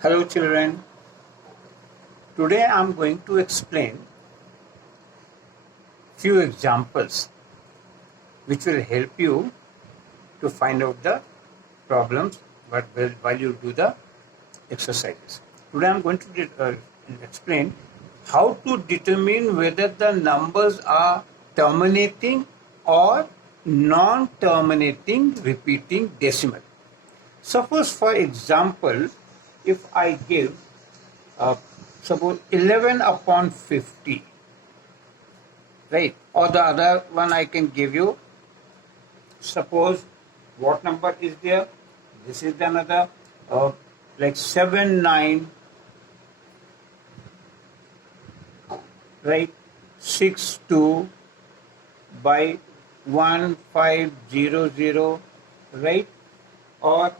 Hello children, today I am going to explain few examples which will help you to find out the problems while you do the exercises. Today I am going to explain how to determine whether the numbers are terminating or non-terminating repeating decimal. Suppose for example, if I give suppose 11 upon 50, right? Or the other one I can give you, suppose what number is there? This is another like 7, 9, right? 6, 2 by 1, 5, 0, 0, right? Or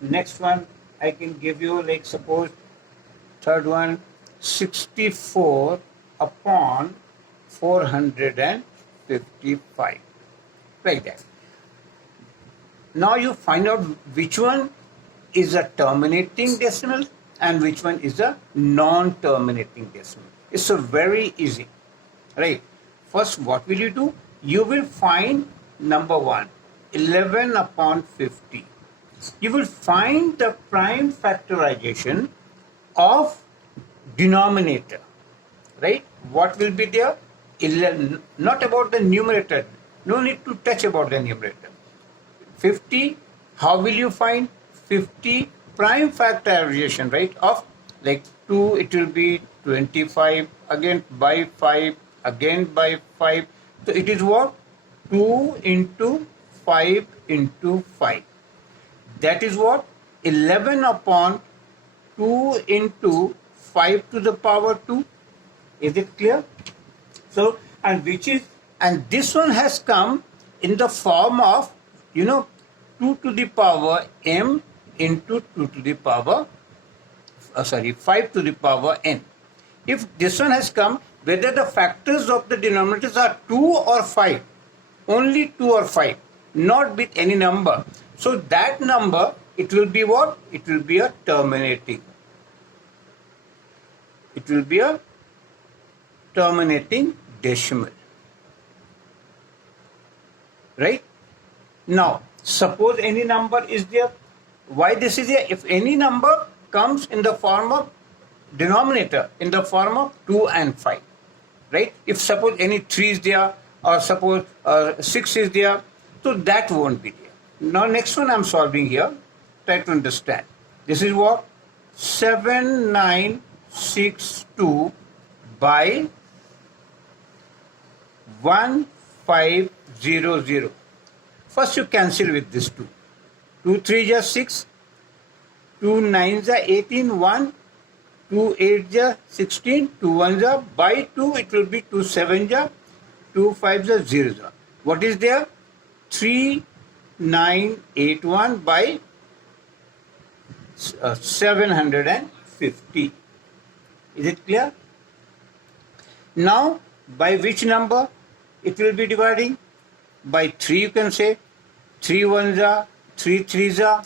next one I can give you, like suppose third one, 64 upon 455, like that. Now you find out which one is a terminating decimal and which one is a non-terminating decimal. It's a very easy, right? First, what will you do? You will find number one, 11 upon 50. You will find the prime factorization of denominator, right? What will be there? 11, not about the numerator. No need to touch about the numerator. 50, how will you find? 50 prime factorization, right? Of like 2, it will be 25, again by 5, again by 5. So it is what? 2 into 5 into 5. That is what? 11 upon 2 into 5 to the power 2. Is it clear? So, and this one has come in the form of, 2 to the power m into 2 to the power, 5 to the power n. If this one has come, whether the factors of the denominators are 2 or 5, only 2 or 5, not with any number. So that number, it will be what? It will be a terminating. It will be a terminating decimal. Right? Now, suppose any number is there. Why this is there? If any number comes in the form of denominator, in the form of 2 and 5. Right? If suppose any 3 is there, or suppose 6 is there, so that won't be there. Now next one I'm solving here. Try to understand. This is what? 7962 by 1500. First you cancel with this 2. 2 3 is 6. 2 9 is 18. 1. 2 8 is 16. 2 1 is by 2. It will be 2 7 is 2 5 is 0. What is there? 3981 by 750. Is it clear? Now, by which number it will be dividing? By 3 you can say. 3 1s are, 3 3s are,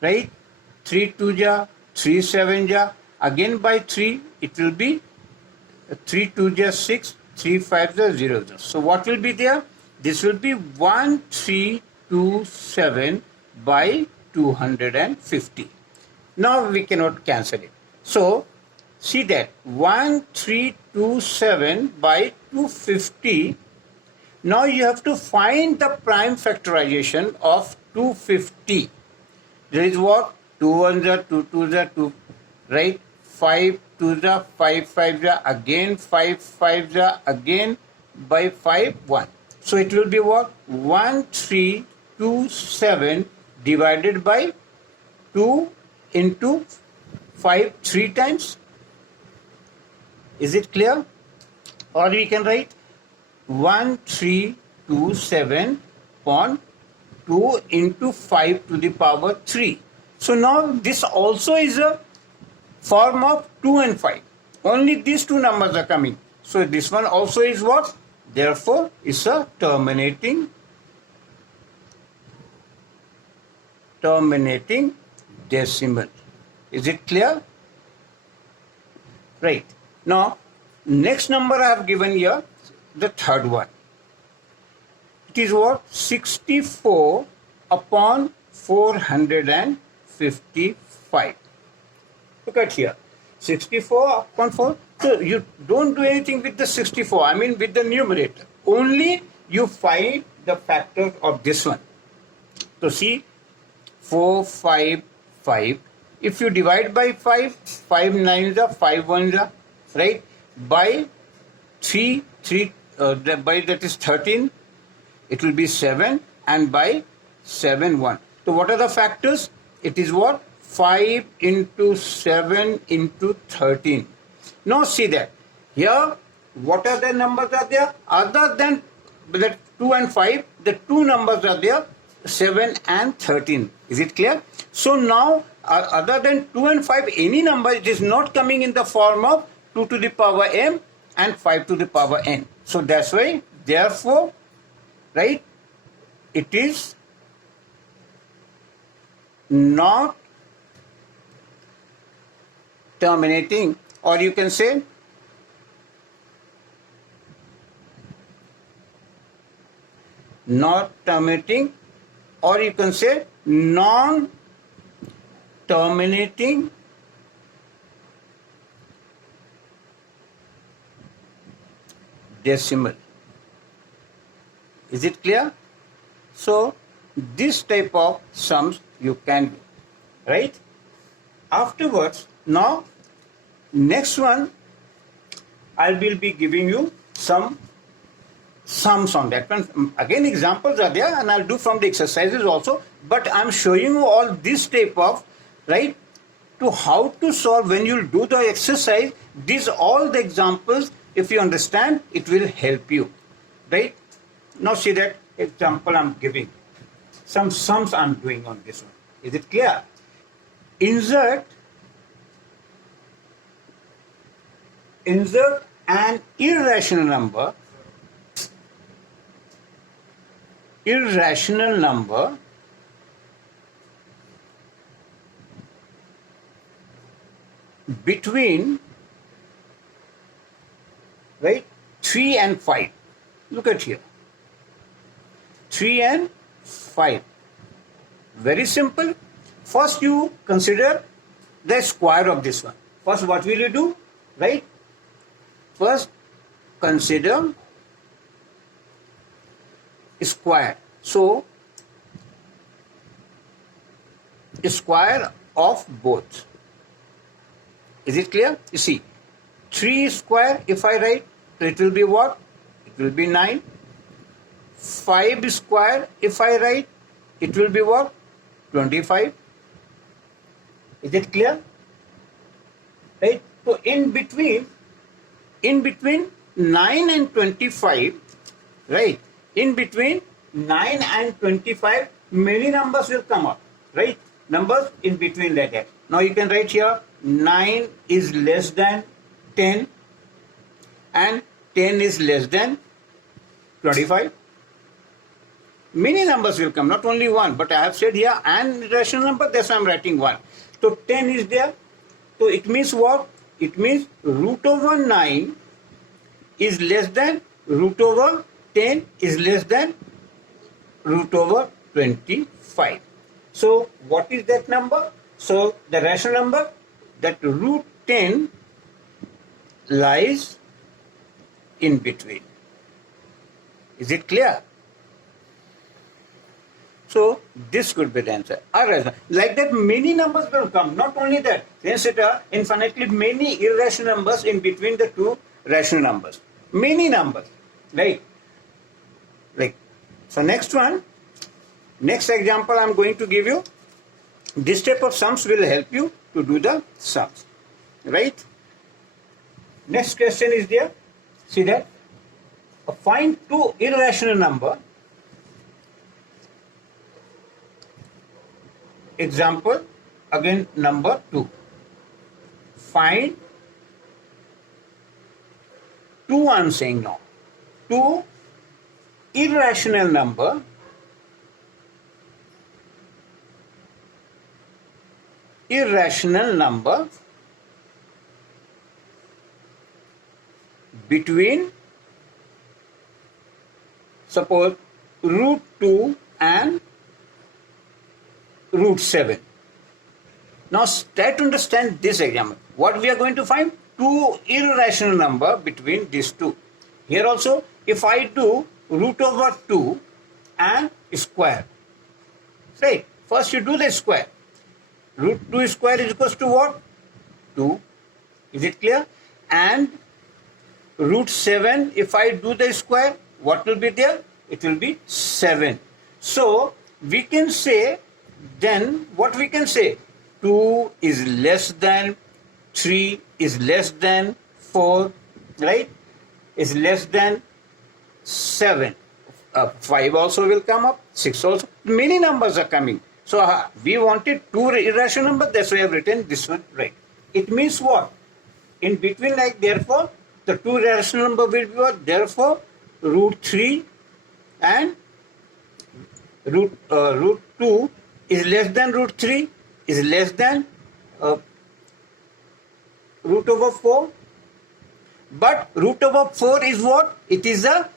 right? 3 2s are, 3 7s are. Again by 3 it will be 3 2s are 6, 3 5s are 0. So what will be there? This will be 1327 by 250. Now we cannot cancel it. So see that 1327 by 250. Now you have to find the prime factorization of 250. There is what? 2 1s are 2 2s are 2, right? 5 2s are 5 5s are, again 5 5s are, again by 5 1. So it will be what? 1327 divided by 2 into 5 3 times. Is it clear? Or we can write 1327 upon 2 into 5 to the power 3. So now this also is a form of 2 and 5. Only these two numbers are coming. So this one also is what? Therefore, it's a terminating decimal. Is it clear? Right. Now, next number I have given here, the third one. It is what? 64 upon 455. Look at here. 64 upon 4. So you don't do anything with the 64. I mean with the numerator. Only you find the factor of this one. So see, 4, 5, 5. If you divide by 5, 5 nines are, 5 ones are, right? By 3, by that is 13, it will be 7, and by 7, 1. So what are the factors? It is what? 5 into 7 into 13. Now see that. Here, what are the numbers are there? Other than that 2 and 5, the two numbers are there, 7 and 13. Is it clear? So now, other than 2 and 5, any number, it is not coming in the form of 2 to the power m and 5 to the power n. So that's why, therefore, right, it is not terminating, or you can say not terminating, or you can say non-terminating decimal. Is it clear? So this type of sums you can do, right? Afterwards, now next one, I will be giving you some sums on that one. Again, examples are there, and I'll do from the exercises also, but I'm showing you all this type of, right, to how to solve. When you do the exercise, these all the examples, if you understand, it will help you, right? Now see that example I'm giving. Some sums I'm doing on this one. Is it clear? Insert an irrational number between, right, 3 and 5. Look at here. 3 and 5. Very simple. First you consider the square of this one. First what will you do? Right? First consider square. So square of both. Is it clear? You see, 3 square, if I write, it will be what? It will be 9. 5 square, if I write, it will be what? 25. Is it clear? Right? So in between 9 and 25, right? In between 9 and 25, many numbers will come up, right? Numbers in between like that. Now you can write here, 9 is less than 10 and 10 is less than 25. Many numbers will come, not only one, but I have said here an irrational number, that's why I'm writing 1. So 10 is there. So it means what? It means root over 9 is less than root over 10 is less than root over 25. So what is that number? So the rational number, that root 10 lies in between. Is it clear? So this could be the answer. Alright, like that many numbers will come. Not only that, hence it are infinitely many irrational numbers in between the two rational numbers. Many numbers, right? Like, so next one, next example I'm going to give you. This type of sums will help you to do the sums, right? Next question is there. See that? Find two irrational number. Example, again number 2. Find two, I'm saying now, two irrational number irrational number between, suppose, root 2 and root 7. Now try to understand this example. What we are going to find? Two irrational number between these two. Here also, if I do root over 2 and square, right? First you do the square. Root 2 square is equals to what? 2. Is it clear? And root 7, if I do the square, what will be there? It will be 7. So we can say, then what we can say? 2 is less than 3 is less than 4, right? Is less than 7. 5 also will come up, 6 also. Many numbers are coming. So we wanted two irrational numbers, that's why I have written this one, right? It means what? In between, like, therefore, the two irrational number will be what? Therefore, root 3 and root 2 is less than root 3 is less than root over 4. But root over 4 is what? It is a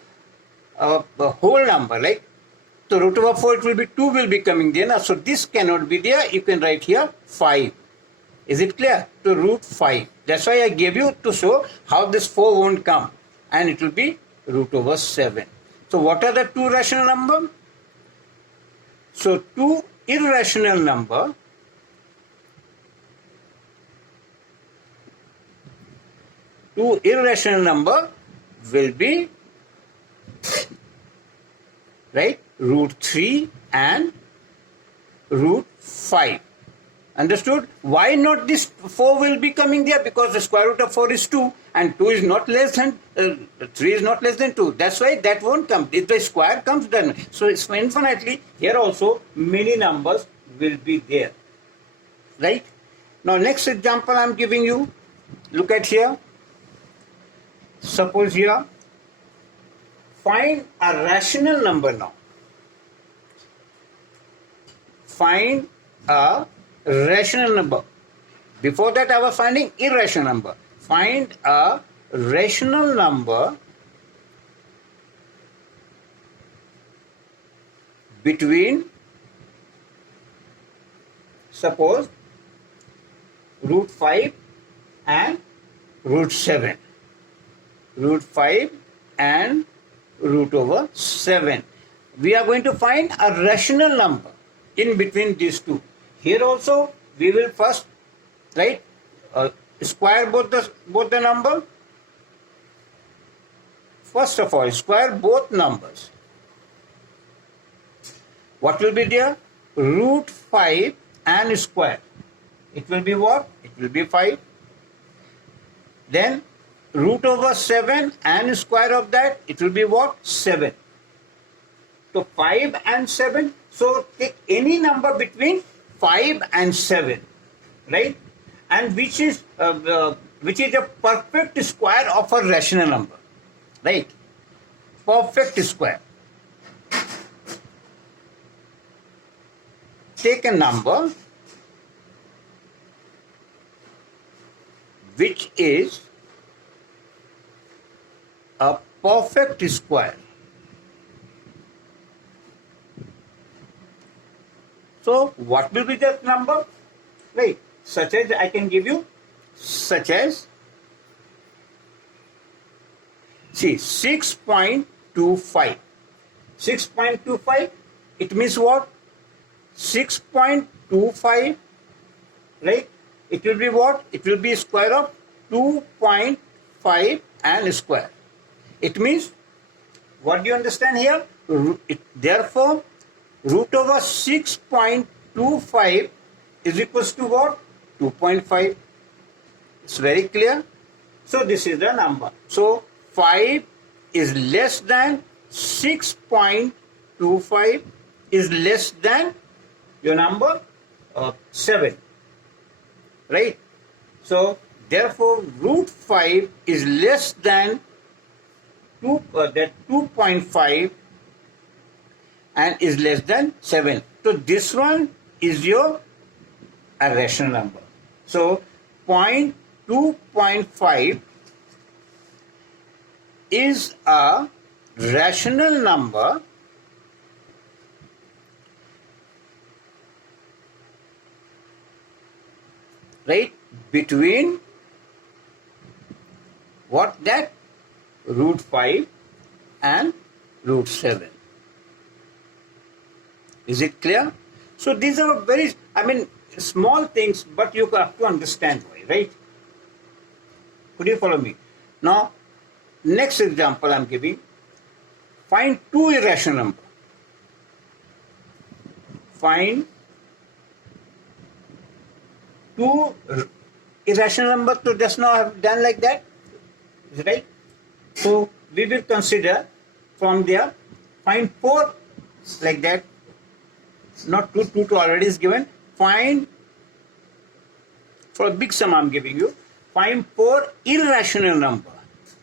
whole number, like, so root over 4, it will be 2 will be coming there now. So this cannot be there. You can write here 5. Is it clear? To root 5. That's why I gave you to show how this 4 won't come. And it will be root over 7. So what are the two rational number? So two irrational number will be, right, root 3 and root 5. Understood? Why not this 4 will be coming there? Because the square root of 4 is 2 and 2 is not less than 3 is not less than 2. That's why that won't come. If the square comes, then so it's infinitely. Here also many numbers will be there, right? Now next example I'm giving you. Look at here. Suppose here, find a rational number now. Find a rational number. Before that I was finding irrational number. Find a rational number between, suppose, root 5 and root 7. Root 5 and root over 7. We are going to find a rational number in between these two. Here also we will first, right, square both the number. First of all, square both numbers. What will be there? Root 5 and square. It will be what? It will be 5. Then root over 7 and square of that, it will be what? 7. So 5 and 7. So take any number between 5 and 7, right? And which is a perfect square of a rational number, right? Perfect square. Take a number which is a perfect square. So what will be that number? Right, such as I can give you, such as, see, 6.25. 6.25, it means what? 6.25, right? It will be what? It will be square of 2.5 and square. It means, what do you understand here? Therefore, root over 6.25 is equals to what? 2.5. It's very clear. So this is the number. So 5 is less than 6.25 is less than your number 7. Right? So therefore root 5 is less than 2.5 and is less than 7. So this one is your a rational number. So 2.5 is a rational number right between what that root 5 and root 7. Is it clear? So these are very, small things, but you have to understand why, right? Could you follow me? Now, next example I'm giving, find two irrational numbers. Find two irrational numbers. So just now I have done like that, right? So we will consider from there, find four like that. Not two already is given. Find, for a big sum I'm giving you, find four irrational number.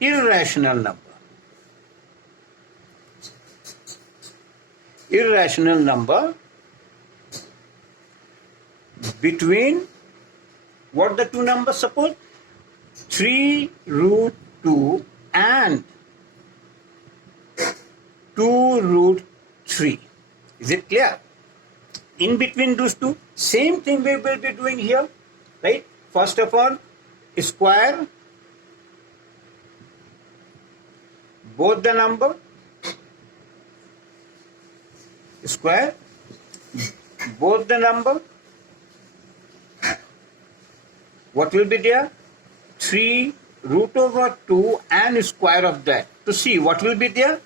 Irrational number. Irrational number between what the two numbers, suppose 3 root 2 and 2 root 3. Is it clear? In between those two, same thing we will be doing here, right? First of all, square both the number, square both the number. What will be there? 3 root over 2 and square of that. To see what will be there?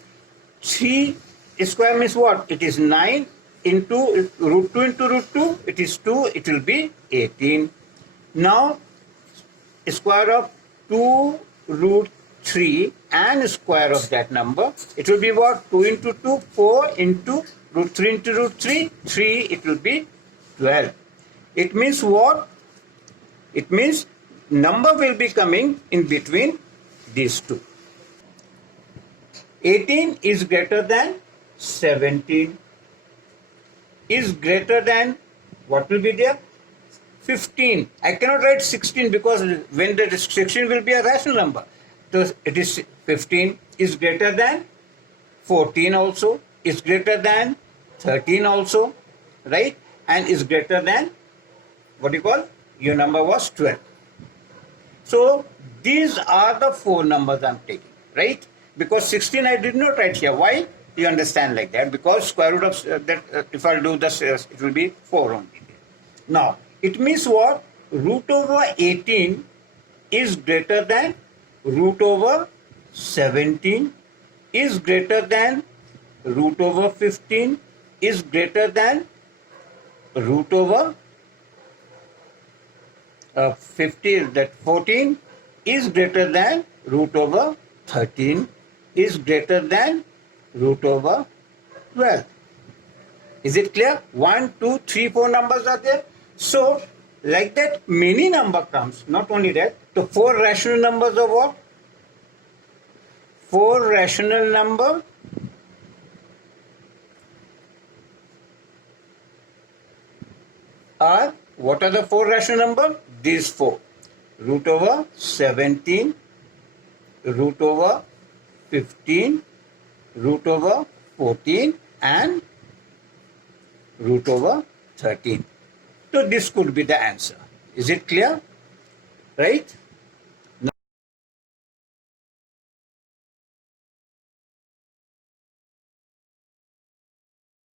3 square means what? It is 9 into root 2 into root 2. It is 2. It will be 18. Now, square of 2 root 3 and square of that number. It will be what? 2 into 2, 4 into root 3 into root 3, 3. It will be 12. It means what? It means number will be coming in between these two. 18 is greater than 17. Is greater than, what will be there? 15. I cannot write 16 because when the 16 will be a rational number. So it is 15 is greater than 14 also, is greater than 13 also, right? And is greater than, what do you call? Your number was 12. So these are the four numbers I'm taking, right? Because 16 I did not write here. Why? You understand like that? Because square root of that, if I do this, it will be 4 only. Now, it means what? Root over 18 is greater than root over 17, is greater than root over 15, is greater than root over 50, that 14, is greater than root over 13, is greater than root over 12. Is it clear? 1, 2, 3, 4 numbers are there. So, like that, many number comes. Not only that, the four rational numbers are what? Four rational number are, what are the four rational number? These four. Root over 17, root over 15, root over 14 and root over 13. So this could be the answer. Is it clear? Right?